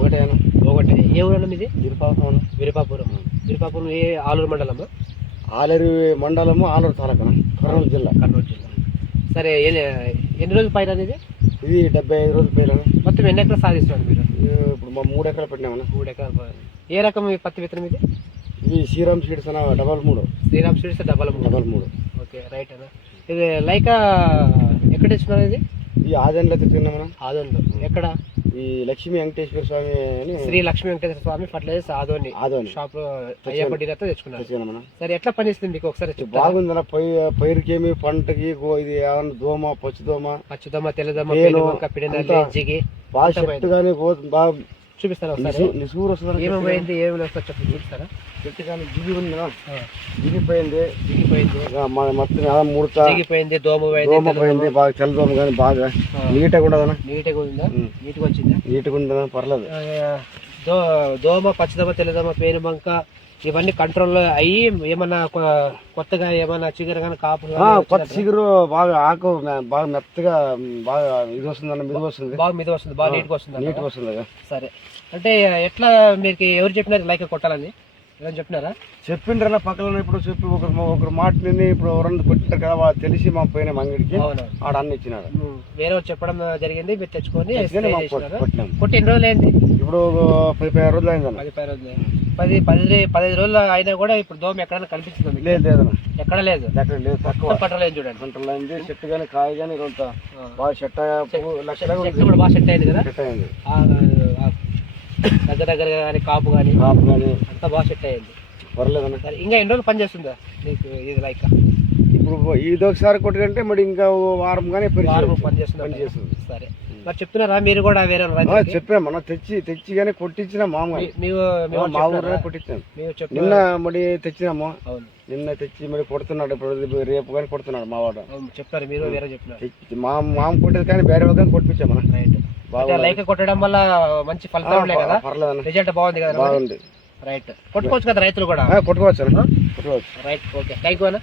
ఒకటే ఒకటే. ఏ ఊరన్నా మీది? విరుపాపురం. విరుపాపురం ఏ ఆలూరు మండలమా? ఆలేరు మండలము, ఆలూరు తాలూకా, కర్నూలు జిల్లా. సరే, ఎన్ని రోజులు పైన అనేది? ఇది 75 రోజుల పైన. మొత్తం ఎన్ని ఎకరాలు సాధిస్తున్నారు మీరు? ఇప్పుడు మా 3 ఎకరాలు పెట్టినామన్నా. 3 ఎకరాలు. ఏ రకం ఈ పత్తి విత్తనం ఇది? ఇది శ్రీరామ్ సీడ్స్ అన్న 33. శ్రీరామ్ సీడ్స్ 33. ఓకే, రైట్ అన్న. ఇది లైకా ఎక్కడ ఇస్తున్నారు ఇది? ఈ ఆదన్లో తెచ్చుకున్నామన్నా. ఆదోన్లో ఎక్కడ? ఈ లక్ష్మీ వెంకటేశ్వర స్వామి అని, శ్రీ లక్ష్మీ వెంకటేశ్వర స్వామి ఫర్టిలైజర్స్ ఆదోని షాప్ అయ్యప్ప డీలర్తో తెచ్చుకున్నాను. సరే, ఎట్లా పనిస్తుంది మీకు ఒకసారి చెప్తారా? బాగుందన్న. పైరుకేమి, పంటకి ఇది ఏమన్నా దోమ, పచ్చిదోమ, తెల్లదోమ, జిగి బాగా చెట్టు కానీ బాగా చూపిస్తారా? నిసూరు వస్తుంది. ఏమేమి పోయింది, ఏమి వస్తుంది చెప్పి చూపిస్తారా? చెట్టు కానీ జిగిపోయింది, జిగిపోయింది, మొత్తం ముడత జిగిపోయింది, దోమ పోయింది, బాగా తెల్లదోమ కానీ బాగా నీట్గా ఉండదన్నా. నీట్గా ఉందా? నీట్గా వచ్చిందా? నీట్గా ఉండదా, పర్లేదు. దోమ, పచ్చిదోమ, తెల్లదోమ, పేనుబంక ఇవన్నీ కంట్రోల్లో అయ్యి ఏమన్నా కొత్తగా ఏమన్నా చిగురు కానీ కాపు కొత్త చిగురు బాగా ఆకు బాగా మెత్తగా బాగా ఇది వస్తుంది, మిది వస్తుంది, బాగా మిది వస్తుంది, బాగా నీట్గా వస్తుంది. సరే, అంటే ఎట్లా మీకు ఎవరు చెప్పినారు లైక్ కొట్టాలని? ఏమని చెప్పినారా? చెప్పిండ్రన్నా పక్కన. ఇప్పుడు చెప్పి ఒకరు మాట నిన్ను ఇప్పుడు ఎవరన్నా కొట్టింటారు కదా, వాళ్ళు తెలిసి మా పోయిన అంగడికి ఆడ అన్న ఇచ్చినారు. వేరే చెప్పడం జరిగింది, మీరు తెచ్చుకొని కొట్టినాం. కొట్టి ఎన్ని రోజులు అయింది? ఇప్పుడు 15 రోజులు అయిందన్న. 15 రోజులు. 15 రోజులు అయినా కూడా ఇప్పుడు దోమ ఎక్కడైనా కనిపిస్తుంది? లేదన్న, ఎక్కడ లేదు. తక్కువ పంటలు ఏం చూడండి. పంటలు అయింది, చెట్టు కానీ కాయ కానీ బాగా చెట్టు కూడా బాగా సెట్ అయింది కదా. సెట్ అయింది దగ్గర కానీ కాపు కానీ అంతా బాగా సెట్ అయ్యింది. పర్లేదన్న. సరే, ఇంకా ఎన్ని రోజులు పని చేస్తుందా మీకు ఇది లైక్? ఇప్పుడు ఇది ఒకసారి కొట్టింటే మరి ఇంకా వారం కానీ పని చేస్తుంది. సరే, మరి చెప్తున్నారా మీరు కూడా వేరే? చెప్పామన్నా. తెచ్చి కానీ కొట్టించిన మా ఊరే కొట్టించాను. నిన్న మరి తెచ్చినాము. నిన్న తెచ్చి మరి కొడుతున్నాడు. ఇప్పుడు రేపు కానీ కొడుతున్నాడు మా వాడు. చెప్తారు మీరు వేరే చెప్పినారు. మామ కొట్టేది కానీ వేరే కానీ కొట్టించామన్నా. రైట్. లైక్ కొట్టడం వల్ల మంచి ఫలితాలు ఉన్నాయి కదా? పర్లేదన్న, రిజల్ట్ బాగుంది కదా? బాగుంది. రైట్. కొట్టుకోవచ్చు కదా రైతులు కూడా? కొట్టుకోవచ్చు. రైట్. ఓకే, థ్యాంక్ యూ అన్న.